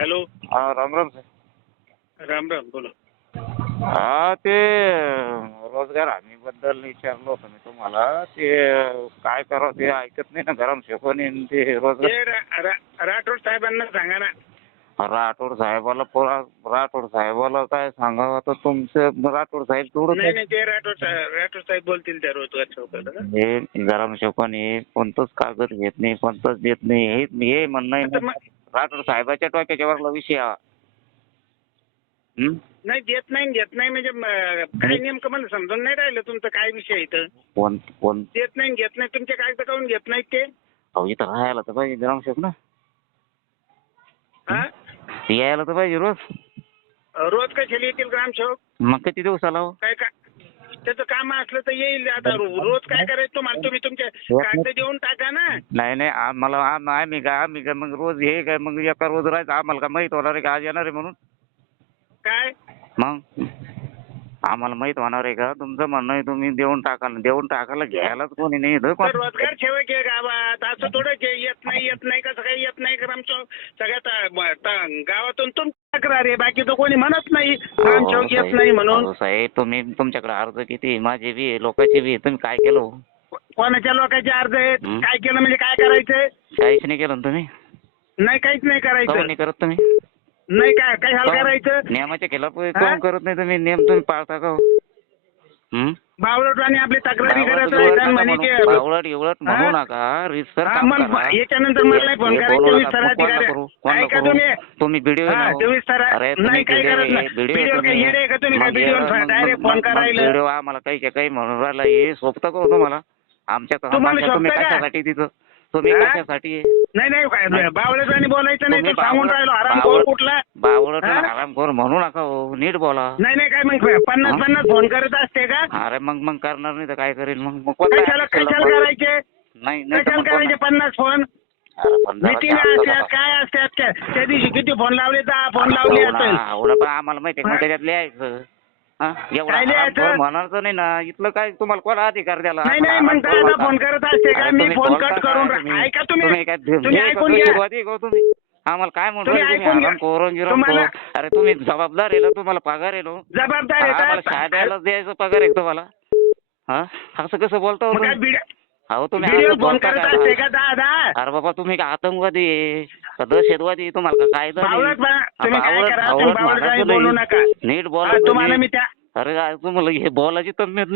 Hello. हा Ram Ram sir. Ram Ram बोला. हा ते रोजगार हमी बद्दल विचारलं होतं मी तुम्हाला. ते काय करावं ते ऐकत नाही ना गरम शेकोनी ते रोजगार. ते रा- रा- राठोड साहेबांना सांगा ना. राठोड साहेबाला पोरा राठोड साहेबाला काय सांगावं? तर तुमचं राठोड साहेब नाही तेवढं नाही ते राठोड साहेब राठोड साहेब बोलतील त्या रोजगार चौकाला. हे गरम शेकोनी कोणतंच कागद घेत नाही कोणतंच देत नाही. हे हे म्हणणं आहे आता मग- राठोड साहेबाच्या टोक्याच्यावरला विषय हा हं? नाही देत नाही देत नाही म्हणजे म- काय नेमकं मला समजून नाही राहिलं तुमचं काय विषय इथं. कोण कोण? देत नाही घेत नाही तुमचे कागद काढून घेत नाहीत ते? अहो इथं राहायला तर पाहिजे ग्रामसेवक ना. हा? ते यायला तर पाहिजे रोज. रोज कशाला येतील ग्रामसेवक मग किती दिवसाला हो? काय? त्याचं काम असलं तर येईल. आता रो- रोज काय करायचं तुम्हाला? तुम्ही तुमचे कागद देऊन टाका ना. नाही नाही आम्हाला आम- आम्ही काय आम्ही काय मग रोज हे काय मग एका रोज राहायचं आम्हाला काय माहीत होणार आहे का? आज येणार आहे म्हणून. काय? मग? आम्हाला माहीत होणार आहे का? तुमचं म्हणणं आहे तुम्ही देऊन टाकाल देऊन टाकायला घ्यायलाच कोणी नाही. इथं तर कोण- रोजगार सेवक आहे गावात. असं थोडं जे येत नाही येत नाही कसं काही येत नाही? ग्रामसेवक सगळ्या ता- म- ता- गावातून तुमची तक्रार आहे बाकी तर कोणी म्हणत नाही ग्रामसेवक येत नाही म्हणून अहो, साहेब तुम्ही तुमच्याकडे अर्ज किती आहे? माझे बी आहे, लोकांचे बी आहे. तुम्ही काय केलं हो? कोणाच्या लोकांचे अर्ज आहेत हं? काय केलं म्हणजे काय करायचंय काहीच नाही केलं ना तुम्ही नाही काहीच नाही करायचं नाही करत तुम्ही नाही काय काय हाल? करायचं नियमाच्या खिलाफ हा? काहून करत नाही तुम्ही नियम तुम्ही पाळता का हो? हं? बावळटवाणी आपली तक्रारी करत राहतात म्हणे म्हणू. की बावळट एवढट म्हणू? नका रिसर हा, मग याच्यानंतर मला नाही फोन करायचा विस्तार अधिकारी ऐका तुम्ही तुम्ही व्हिडिओ हा, तुम्ही सर- नाही, काही करत नाही. व्हिडिओ काही येडे आहे का तुम्ही? काय व्हिडिओ direct फोन करायला? व्हिडिओ आम्हाला काही काही म्हणून राहिला हे सोपतं का हो तुम्हाला आमच्या तुम्हाला तुम्ही का? कशासाठी तिथं तुम्ही हा? कशासाठी? नाही नाही काय बावळटवाणी बोलायचं नाही तुम्ही सांगून बावळट- राहिलो आराम बावळट- कुठला बावळट हा? आरामखोर म्हणू नका हो नीट बोला. नाही नाही काय मग पन्नास हा? पन्नास फोन करत असते का? अरे मग मग करणार नाही तर काय करेल मग मग कोणता कशाला कशाला करायचे? नाही नाही तर कशाला मग करायचे पन्नास फोन? अरे पण जरा मिटिंग जास्त असतात. काय असतात त्या त्या दिवशी किती फोन लावले दहा फोन लावले हो ना, असेल. एवढं पण आम्हाला माहिती आहे? का त्याच्यात लिहायचं. हा? एवढं काय लिहायचं? म्हणायचं नाही ना. इथलं काय तुम्हाला कोणा अधिकार द्याला नाही नाही मग आरामखोर दादा म्हणता. फोन करत असते का? मी फोन कट करून? ऐका तुम्ही. तुम्ही काय तुम्ही ऐकून घ्या. सुरुवाती का हो तुम्ही? आम्हाला काय तुम्ही ऐकून घ्या. आरामखोर गिरामखोर. तुम्हाला- अरे तुम्ही जबाबदार आहे ना तुम्हाला पगार आहे ना जबाबदार आहे आम्हाला का? शाळेला द्यायचं पगार आहे का तुम्हाला हा असं कसं बोलता हो मग काय तुम्ही? अहो तुम्ही व्हिडिओ असं फोन बोलता करत काय असते बा? का दादा अरे बाबा तुम्ही काय आतंकवादी आहे का दहशतवादी आहे? तुम्हाला का कायदा नाही? बावळट बा- तुम्ही काय बावळट- करा तुम्ही बावळट बावळट काही म्हणायचं बोलू नाही. नका नीट बोला तुम्हाला तुम्ही. मी त्या अरे काय तुम्हाला हे बोलायची तब्येत नाही